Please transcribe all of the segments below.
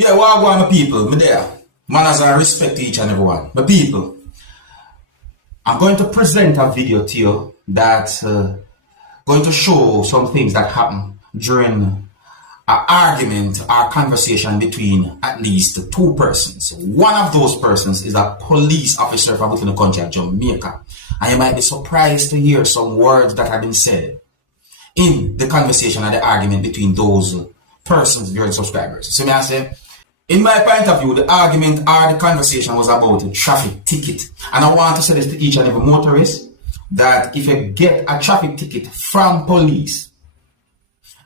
Yeah, what I want my people, me there. Manners and respect to each and everyone. My people, I'm going to present a video to you that's going to show some things that happen during an argument or conversation between at least two persons. One of those persons is a police officer from within the country of Jamaica. And you might be surprised to hear some words that have been said in the conversation and the argument between those persons, viewers, subscribers. So may I say, in my point of view, the argument or the conversation was about a traffic ticket. And I want to say this to each and every motorist, that if you get a traffic ticket from police,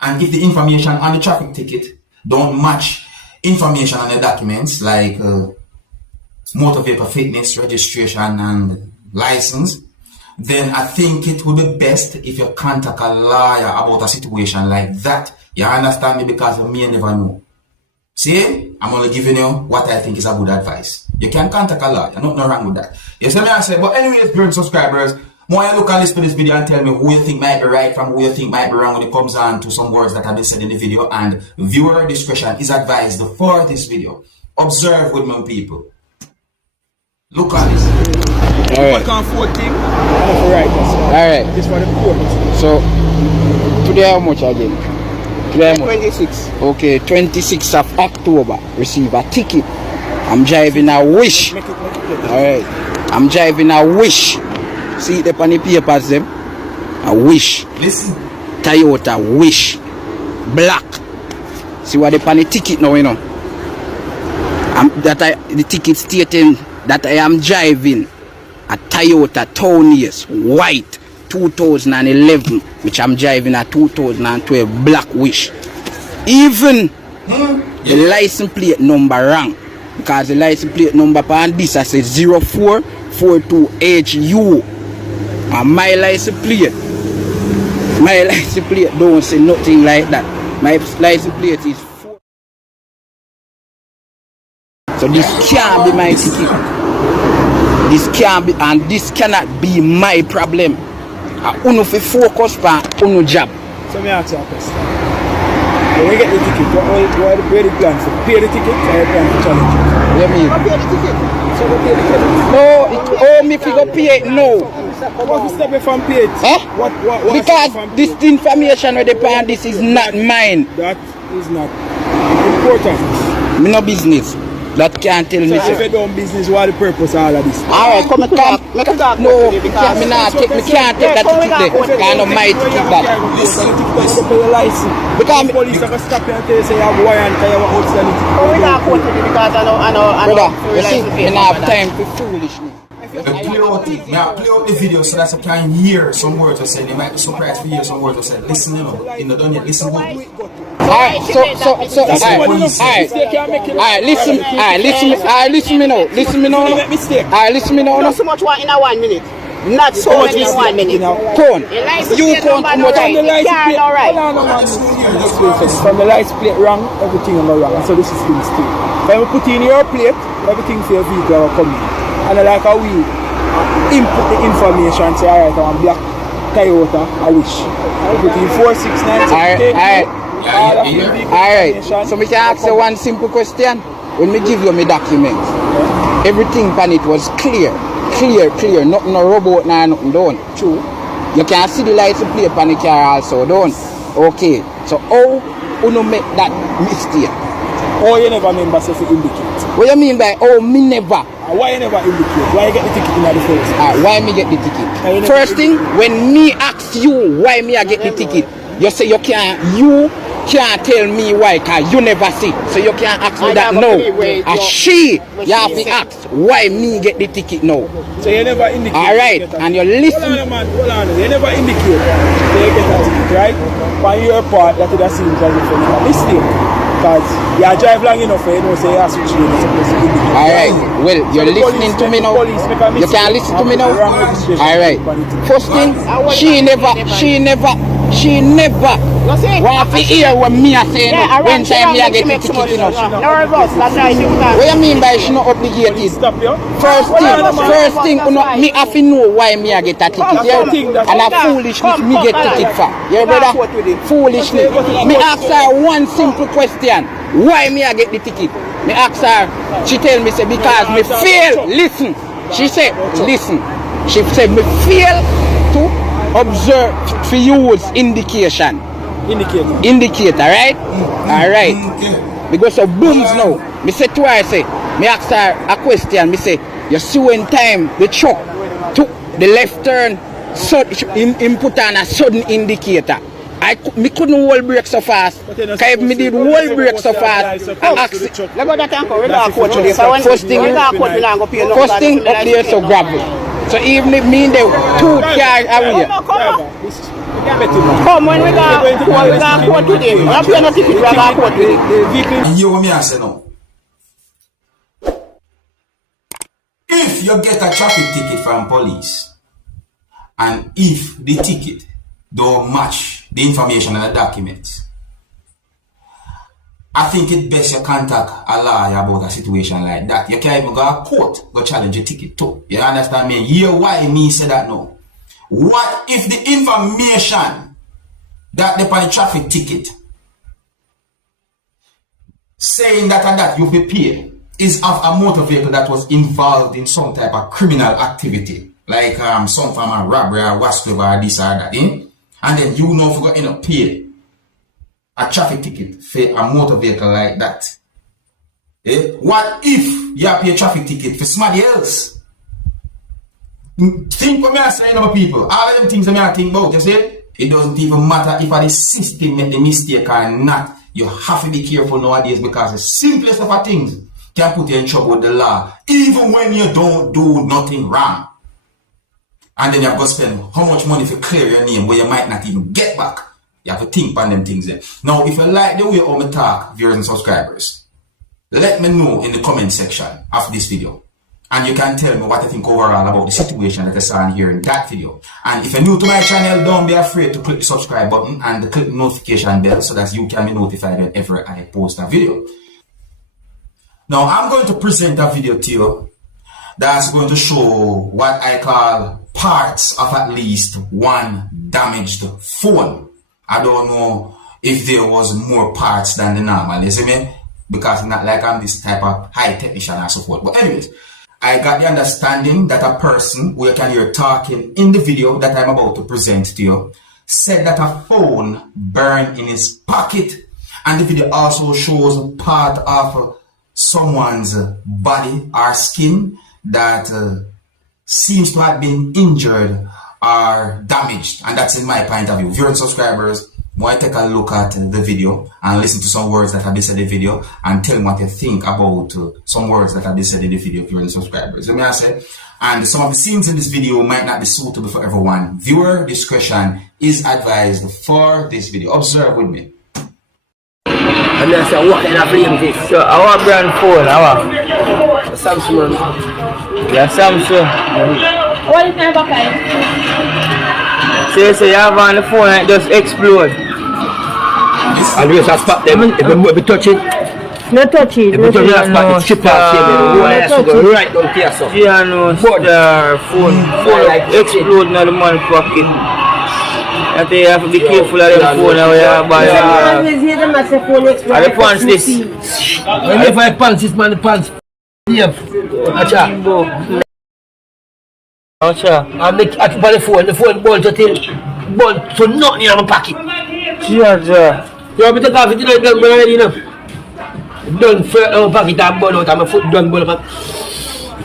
and if the information on the traffic ticket don't match information on the documents like motor vehicle fitness, registration, and license, then I think it would be best if you contact a lawyer about a situation like that. You understand me? Because you may never know. See, I'm only giving you what I think is a good advice. You can contact a lawyer, nothing wrong with that. You see me I say, but anyways, viewers, subscribers, more you look and listen to this video and tell me who you think might be right from who you think might be wrong when it comes on to some words that have been said in the video, and viewer discretion is advised for this video. Observe with my people. Look at this. Alright. Alright. This for the court. So today how much again? Today how much? 26. Okay, 26th of October. Receive a ticket. I'm driving a Wish. Alright. I'm driving a Wish. See it up on the papers them? A Wish. Listen. Toyota Wish. Black. See what they on the ticket now, you know? The ticket stating that I am driving a Toyota Tonius white 2011, which I'm driving a 2012 black Wish. Even the license plate number wrong, because the license plate number on this I say 0442HU, and my license plate don't say nothing like that. My license plate is 4. So this can't be my ticket. This can't be, and this cannot be my problem. I only focus on uno job. So me ask you a question. When you get the ticket, what are the plans for? Pay the ticket or you plan to challenge it? What do you mean? Pay the ticket. So go pay the ticket. No, it owe me if you go pay it, no. What is stopping from pay it? Huh? What because this information where they pay on this is not mine. That is not important. Me no business. That can't tell me. So if you don't business, what is the purpose of all of this? Alright, come talk. Make a talk. No, me can't take that ticket there. Because no my ticket that. Listen. Because police are going to stop you and tell you say you have warrant and you have outstanding ticket. We not quote it because I know. Brother, you see, I don't have time for foolishness. Play out the video so that you can hear some words I said. You might be surprised to hear some words I said. Listen, you know, in the done yet, listen good. Alright, listen me now. Listen me now. Not so much one in a 1 minute. Not so much in 1 minute. Tone. You count too much. From the license plate wrong, everything will go wrong. So this is still still. When we put in your plate, everything for your vehicle will come in. And like how we input the information, say alright, I'm black Toyota, I wish. Put in 469. Alright, so we can ask you one simple question. When we give you my documents, everything on it was clear. Nothing no robot, nothing done. True. You can see the license plate on the car also done. Okay, so how you make that mistake? Or you never remember if you indicate. What you mean by oh me never? Why you never indicate? Why you get the ticket in the first? Why me get the ticket? First thing, when me ask you why me I get the ticket, you say you can't tell me why, cause you never see. So you can't ask me that no. And you have to ask why me get the ticket now. So you never indicate. Alright, and you listen. Hold on, man. You never indicate. So you get a ticket, right? On your part, that it seems as if it's a mistake. Because you drive long enough for you know say you have to change. Alright, well, you're listening to me now. You can listen to me now. Alright. First thing, she never want to hear what me are saying when time me I get the ticket, you know. What you mean by she not obligated? First thing, you know, me have to know why me I get a ticket. And a foolishness me get ticket for. Yeah, brother? Foolishness. Me ask her one simple question. why me I get the ticket? Me ask her, she tell me say because me fail. Listen, she said listen. She said me fail to observe to use indication. Indicator, right? Alright. Because of booms now. Me say twice, me ask her a question. Me say, you see when time the truck took the left turn, so him put on a sudden indicator. Me couldn't hold brake so fast. Because if me did hold brake so fast, first thing up there so gravel. So even if me in the 2 cars away. Come when we got court today. We have no ticket, we got court today. And you what me I say now? If you get a traffic ticket from police, and if the ticket don't match the information in the documents, I think it's best you contact a lawyer about a situation like that. You can't even go to court, go challenge your ticket too. You understand me? Hear why me say that now. What if the information that the on the traffic ticket saying that and that you prepare is of a motor vehicle that was involved in some type of criminal activity, like some form of robbery or whatsoever or this or that, and then you know if you're going to pay a traffic ticket for a motor vehicle like that. What if you pay a traffic ticket for somebody else? Think what me I say, people. All of them things that I think about, you see? It doesn't even matter if the system made the mistake or not. You have to be careful nowadays because the simplest of things can put you in trouble with the law, even when you don't do nothing wrong. And then you have to spend how much money to clear your name where you might not even get back. You have to think on them things there. Now, if you like the way I talk, viewers and subscribers, let me know in the comment section of this video. And you can tell me what you think overall about the situation that I saw here in that video. And if you're new to my channel, don't be afraid to click the subscribe button and click the notification bell so that you can be notified whenever I post a video. Now, I'm going to present a video to you that's going to show what I call parts of at least one damaged phone. I don't know if there was more parts than the normal, you see me? Because it's not like I'm this type of high technician and so forth. But anyways, I got the understanding that a person who you can hear talking in the video that I'm about to present to you said that a phone burned in his pocket. And the video also shows part of someone's body or skin that seems to have been injured or damaged. And that's in my point of view. Viewers and subscribers, want to take a look at the video and listen to some words that have been said in the video and tell me what you think about some words that have been said in the video, viewers and subscribers. You know what I say? And some of the scenes in this video might not be suitable for everyone. Viewer discretion is advised for this video. Observe with me. And I say, what kind of flame this? So, our brand phone, our Samsung. Yeah, Samsung. What is the kind? So you have on the phone and it just explode. And we just spot them. If we touch it, No touch it. if we touch it, spot it, chip off the right down here, so. Yeah, no, star phone like explode in the man pocket. I think you have to be careful of the phone now. You buy the pants this. If I pants this man, the pants. Yeah. Acha. Acha. I make at the phone ball to till ball to nothing in my pocket. Yeah. You want me to take off it, you know? Done for pocket and ball out and my foot done ball back.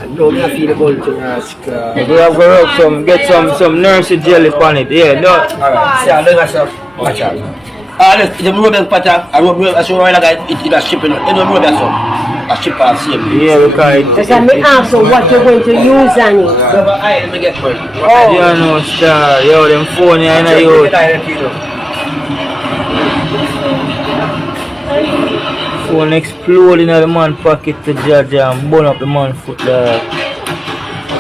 And now I feel the ball to We have to rub get some nurse jelly on it. Yeah, no. alright, see, I learn myself. Watch out. Look, the rubber pattern, I rub I show like it is shipping. You know, rubber so. I ship off same. Yeah, because Because I may ask you what you're going to use on it. Let me get one. Oh. you know, star. Yo, them phone here, you know, phone explode in the man pocket to judge and burn up the man foot there.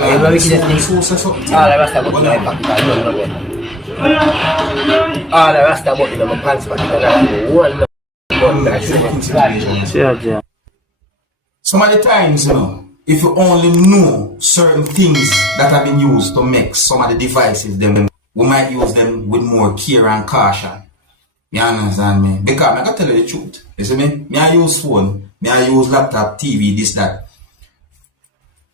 All the rest of the all the rest about in my pants pocket. One. Yeah. Some of the times, you know, if you only know certain things that have been used to make some of the devices, then we might use them with more care and caution. You understand me? Because I gotta tell you the truth. You see me? Me I use phone, me I use laptop, TV, this, that.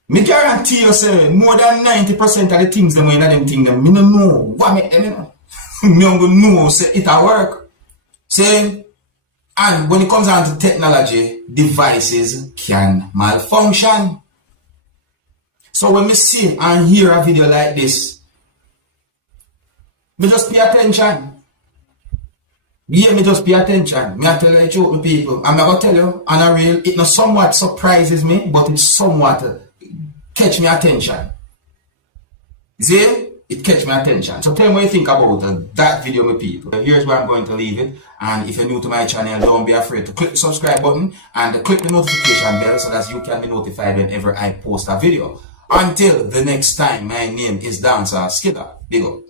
Me guarantee you say more than 90% of the things them in them things them, me no know what make them, you know. Me don't go know say it a work. Say, and when it comes down to technology, devices can malfunction. So when me see and hear a video like this, me just pay attention. Yeah, me just pay attention. Me I tell you the truth, people. I'm not gonna tell you on a real, it not somewhat surprises me, but it somewhat catch me attention. See? It catch my attention. So tell me what you think about that video, my people. Here's where I'm going to leave it. And if you're new to my channel, don't be afraid to click the subscribe button and click the notification bell so that you can be notified whenever I post a video. Until the next time, my name is Dancehall Skilla. Big up.